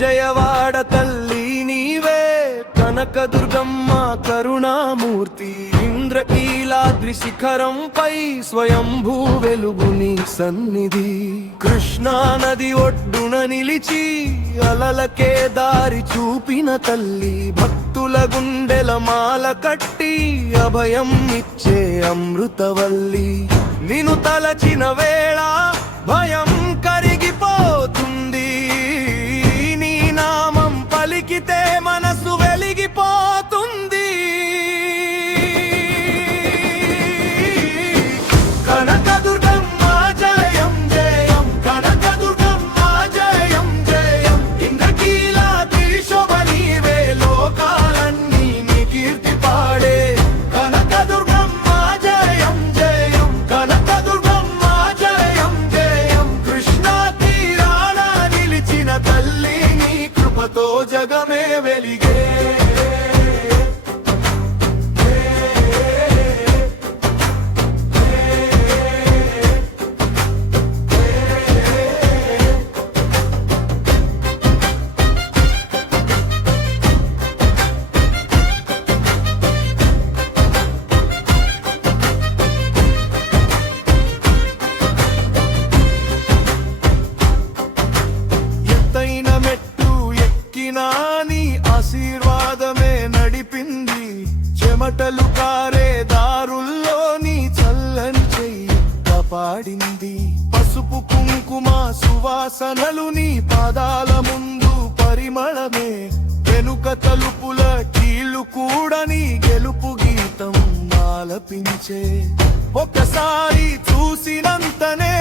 విజయవాడ తల్లి నీవే కనకదుర్గమ్మ కరుణామూర్తి ఇంద్రకీలాద్రి శిఖరంపై స్వయంభూ వెలుగు నీ సన్నిధి కృష్ణా నది ఒడ్డున నిలిచి అలలకే దారి చూపిన తల్లి భక్తుల గుండెల మాల కట్టి అభయం ఇచ్చే అమృతవల్లి నిన్ను తలచిన వేళ భయం కరిగిపోతుంది నీ నామం పలికితే మనసు వెలిగిపోతుంది కనకదుర్గమ్మ జయం జయం కనకదుర్గమ్మ జయం జయం ఇంద్రకీలాద్రి శోభ నీవే లోకాలన్నీ నీ కీర్తి పాడే కనకదుర్గమ్మ జయం జయం కనకదుర్గమ్మ జయం జయం కృష్ణా తీరాన నిలిచిన తల్లి నీ కృపతో జగమే వెలిగే ఎత్తైన మెట్టు ఎక్కినా నీ ఆశీర్వాదమే నడిపింది చెమటలు కారే దారుల్లో నీ చల్లని చెయ్యి కాపాడింది పసుపు కుంకుమ సువాసనలు నీ పాదాల ముందు పరిమళమే వెనుక తలుపుల కీళ్ళు కూడా నీ గెలుపు గీతం ఆలపించే ఒకసారి చూసినంతనే